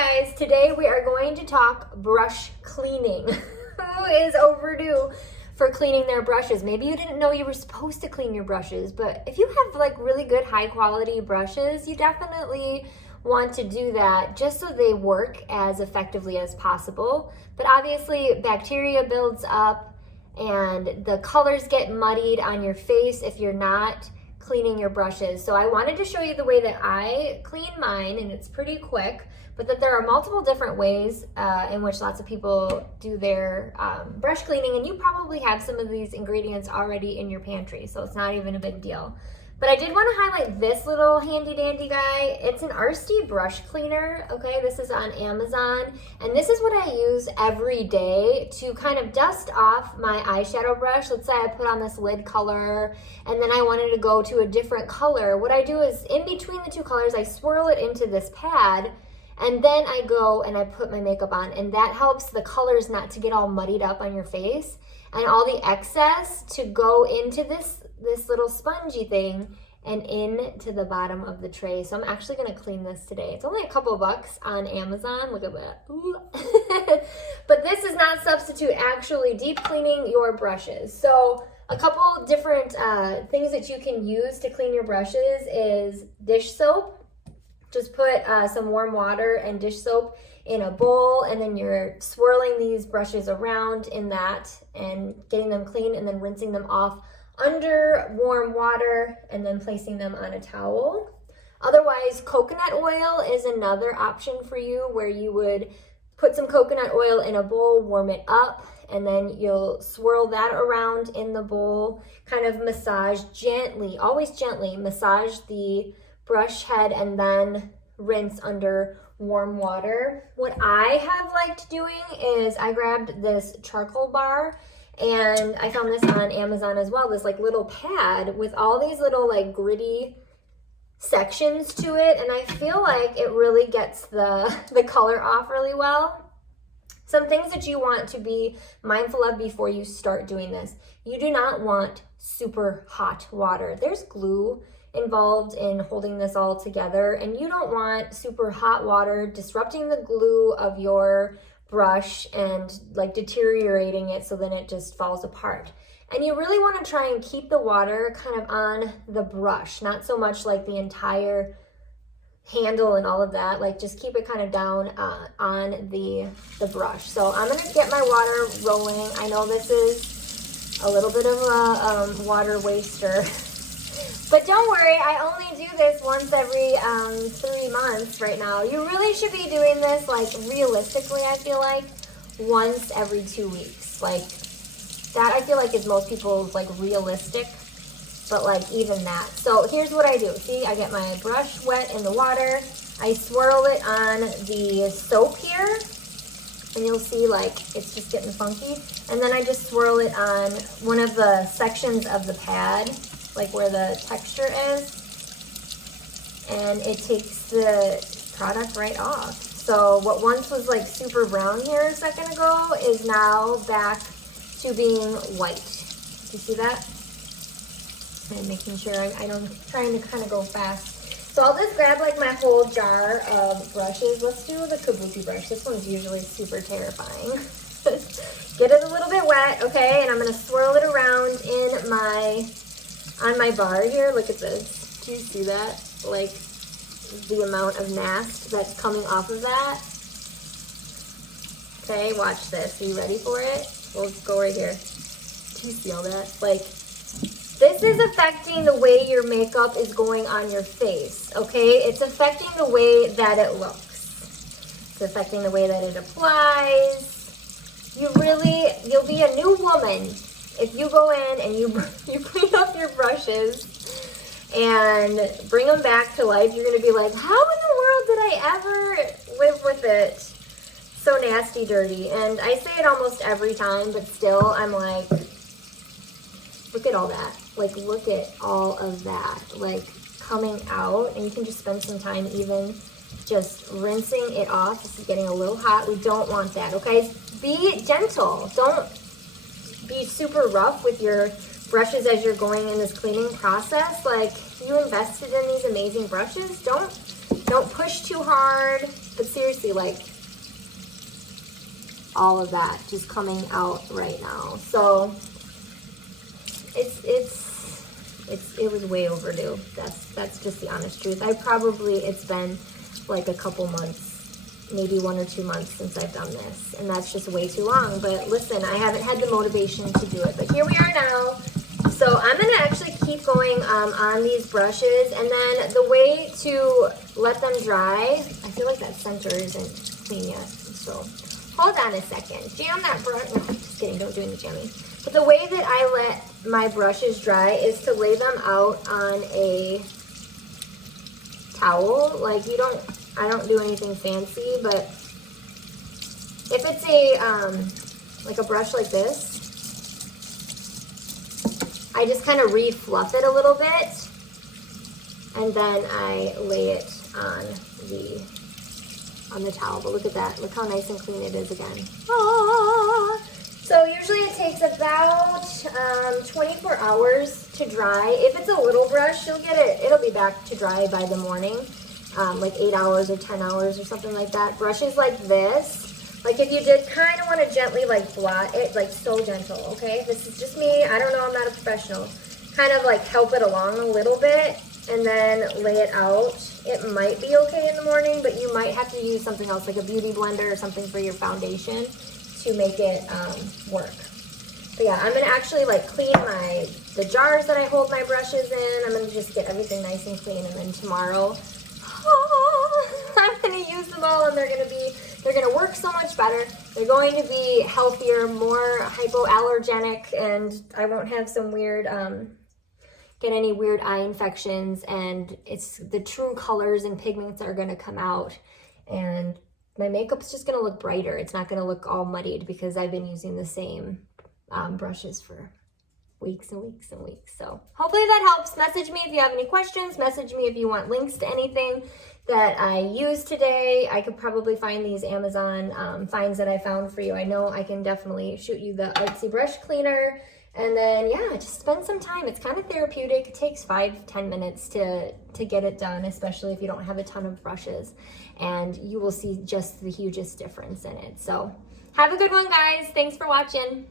guys, today we are going to talk brush cleaning. Who is overdue for cleaning their brushes? Maybe you didn't know you were supposed to clean your brushes, but if you have like really good high quality brushes, you definitely want to do that just so they work as effectively as possible. But obviously bacteria builds up and the colors get muddied on your face if you're not cleaning your brushes. So I wanted to show you the way that I clean mine, and it's pretty quick, but that there are multiple different ways in which lots of people do their brush cleaning, and you probably have some of these ingredients already in your pantry, so it's not even a big deal. But I did want to highlight this little handy dandy guy. It's an Arsti brush cleaner, okay? This is on Amazon, and this is what I use every day to kind of dust off my eyeshadow brush. Let's say I put on this lid color, and then I wanted to go to a different color. What I do is, in between the two colors, I swirl it into this pad, and then I go and I put my makeup on, and that helps the colors not to get all muddied up on your face, and all the excess to go into this little spongy thing and into the bottom of the tray. So I'm actually gonna clean this today. It's only a couple bucks on Amazon, look at that. But this does not substitute actually deep cleaning your brushes. So a couple different things that you can use to clean your brushes is dish soap. Just put some warm water and dish soap in a bowl, and then you're swirling these brushes around in that and getting them clean, and then rinsing them off under warm water and then placing them on a towel. Otherwise, coconut oil is another option for you, where you would put some coconut oil in a bowl, warm it up, and then you'll swirl that around in the bowl, kind of massage gently, always gently, massage the brush head and then rinse under warm water. What I have liked doing is I grabbed this charcoal bar, and I found this on Amazon as well, this like little pad with all these little like gritty sections to it, and I feel like it really gets the color off really well. Some things that you want to be mindful of before you start doing this. You do not want super hot water. There's glue involved in holding this all together, and you don't want super hot water disrupting the glue of your brush and like deteriorating it so then it just falls apart. And you really want to try and keep the water kind of on the brush, not so much like the entire handle and all of that, like just keep it kind of down on the brush. So I'm gonna get my water rolling. I know this is a little bit of a water waster, but don't worry, I only do this once every 3 months right now. You really should be doing this, like, realistically, I feel like, once every 2 weeks. Like, that I feel like is most people's, like, realistic, but, like, even that. So here's what I do. See, I get my brush wet in the water. I swirl it on the soap here, and you'll see, like, it's just getting funky. And then I just swirl it on one of the sections of the pad, like where the texture is, and it takes the product right off. So what once was like super brown here a second ago is now back to being white. Do you see that? And making sure I'm trying to kind of go fast. So I'll just grab like my whole jar of brushes. Let's do the Kabuki brush. This one's usually super terrifying. Get it a little bit wet, okay? And I'm gonna swirl it around on my bar here. Look at this. Do you see that? Like the amount of nast that's coming off of that. Okay, watch this. Are you ready for it? We'll go right here. Do you see all that? Like, this is affecting the way your makeup is going on your face, okay? It's affecting the way that it looks. It's affecting the way that it applies. You'll be a new woman if you go in and you clean up your brushes and bring them back to life. You're gonna be like, how in the world did I ever live with it so nasty dirty? And I say it almost every time, but still I'm like, look at all that. Like, look at all of that, like, coming out. And you can just spend some time even just rinsing it off. This is getting a little hot. We don't want that, okay? Be gentle. Don't be super rough with your brushes as you're going in this cleaning process. Like, you invested in these amazing brushes. Don't push too hard. But seriously, like, all of that just coming out right now. So it was way overdue. That's just the honest truth. It's been like a couple months, maybe 1 or 2 months since I've done this, and that's just way too long. But listen, I haven't had the motivation to do it, but here we are now. So I'm gonna actually keep going on these brushes, and then the way to let them dry, I feel like that center isn't clean yet, so hold on a second. Jam that brush. No, just kidding, don't do any jamming. But the way that I let my brushes dry is to lay them out on a towel. Like, I don't do anything fancy, but if it's like a brush like this, I just kind of re-fluff it a little bit, and then I lay it on the towel. But look at that. Look how nice and clean it is again. Ah. So usually it takes about 24 hours to dry. If it's a little brush, it'll be back to dry by the morning, like 8 hours or 10 hours or something like that. Brushes like this, like if you did kind of want to gently like blot it, like so gentle, okay? This is just me. I don't know, I'm not a professional. Kind of like help it along a little bit and then lay it out. It might be okay in the morning, but you might have to use something else, like a beauty blender or something for your foundation to make it work. But yeah, I'm gonna actually like clean the jars that I hold my brushes in. I'm gonna just get everything nice and clean, and then tomorrow, I'm gonna use them all, and they're gonna work so much better. They're going to be healthier, more hypoallergenic, and I won't have some weird, get any weird eye infections, and it's the true colors and pigments are gonna come out, and my makeup's just gonna look brighter. It's not gonna look all muddied because I've been using the same brushes for weeks and weeks and weeks. So hopefully that helps. Message me if you have any questions. Message me if you want links to anything that I used today. I could probably find these Amazon finds that I found for you. I know I can definitely shoot you the Artsy brush cleaner. And then, yeah, just spend some time. It's kind of therapeutic. It takes 5-10 minutes to get it done, especially if you don't have a ton of brushes. And you will see just the hugest difference in it. So have a good one, guys. Thanks for watching.